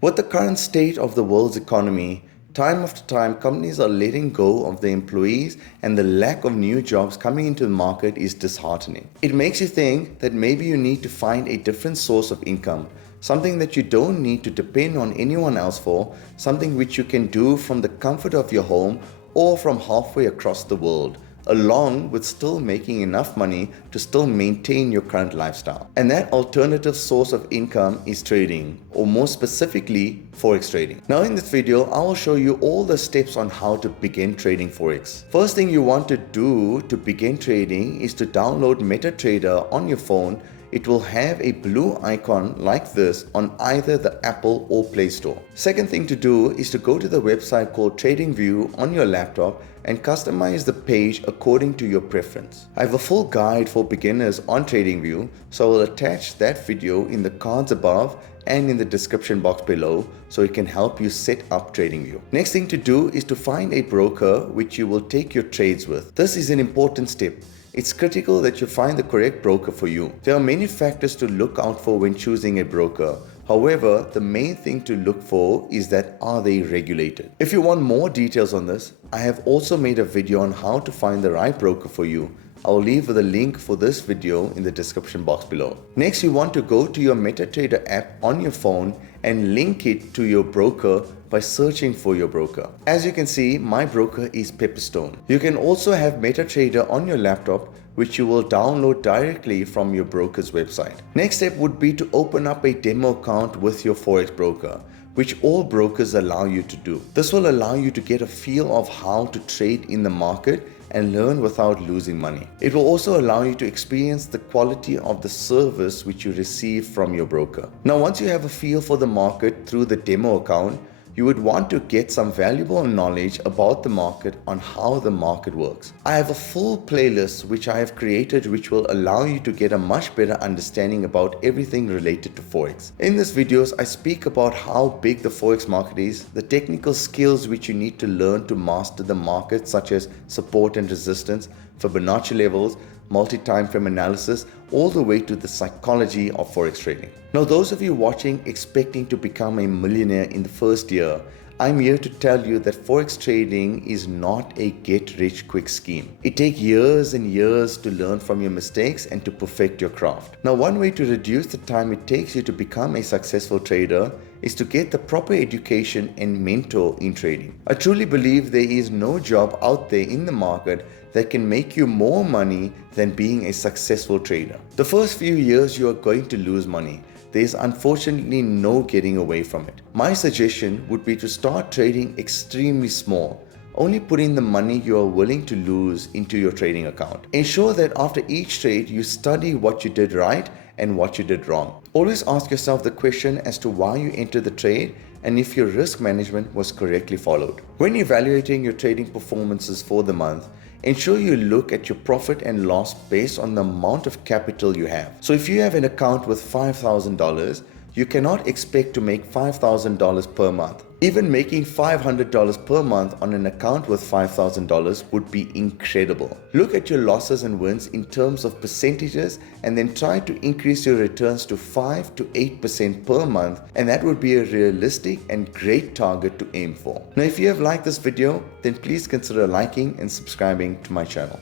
With the current state of the world's economy, time after time companies are letting go of their employees, and the lack of new jobs coming into the market is disheartening. It makes you think that maybe you need to find a different source of income, something that you don't need to depend on anyone else for, something which you can do from the comfort of your home or from halfway across the world, along with still making enough money to still maintain your current lifestyle. And that alternative source of income is trading, or more specifically, Forex trading. Now in this video, I will show you all the steps on how to begin trading Forex. First thing you want to do to begin trading is to download MetaTrader on your phone. It will have a blue icon like this on either the Apple or Play Store. Second thing to do is to go to the website called TradingView on your laptop and customize the page according to your preference. I have a full guide for beginners on TradingView, so I will attach that video in the cards above and in the description box below so it can help you set up TradingView. Next thing to do is to find a broker which you will take your trades with. This is an important step. It's critical that you find the correct broker for you. There are many factors to look out for when choosing a broker. However, the main thing to look for is that are they regulated? If you want more details on this, I have also made a video on how to find the right broker for you. I will leave the link for this video in the description box below. Next, you want to go to your MetaTrader app on your phone and link it to your broker by searching for your broker. As you can see, my broker is Pepperstone. You can also have MetaTrader on your laptop, which you will download directly from your broker's website. Next step would be to open up a demo account with your Forex broker, which all brokers allow you to do. This will allow you to get a feel of how to trade in the market and learn without losing money. It will also allow you to experience the quality of the service which you receive from your broker. Now, once you have a feel for the market through the demo account, you would want to get some valuable knowledge about the market on how the market works. I have a full playlist which I have created which will allow you to get a much better understanding about everything related to Forex. In these videos, I speak about how big the Forex market is, the technical skills which you need to learn to master the market, such as support and resistance, Fibonacci levels, multi-time frame analysis, all the way to the psychology of Forex trading. Now, those of you watching expecting to become a millionaire in the first year, I'm here to tell you that Forex trading is not a get-rich-quick scheme. It takes years and years to learn from your mistakes and to perfect your craft. Now, one way to reduce the time it takes you to become a successful trader is to get the proper education and mentor in trading. I truly believe there is no job out there in the market that can make you more money than being a successful trader. The first few years you are going to lose money. There is unfortunately no getting away from it. My suggestion would be to start trading extremely small, only putting the money you are willing to lose into your trading account. Ensure that after each trade you study what you did right and what you did wrong. Always ask yourself the question as to why you entered the trade and if your risk management was correctly followed. When evaluating your trading performances for the month, ensure you look at your profit and loss based on the amount of capital you have. So if you have an account with $5,000, you cannot expect to make $5,000 per month. Even making $500 per month on an account with $5,000 would be incredible. Look at your losses and wins in terms of percentages and then try to increase your returns to 5 to 8% per month, and that would be a realistic and great target to aim for. Now, if you have liked this video, then please consider liking and subscribing to my channel.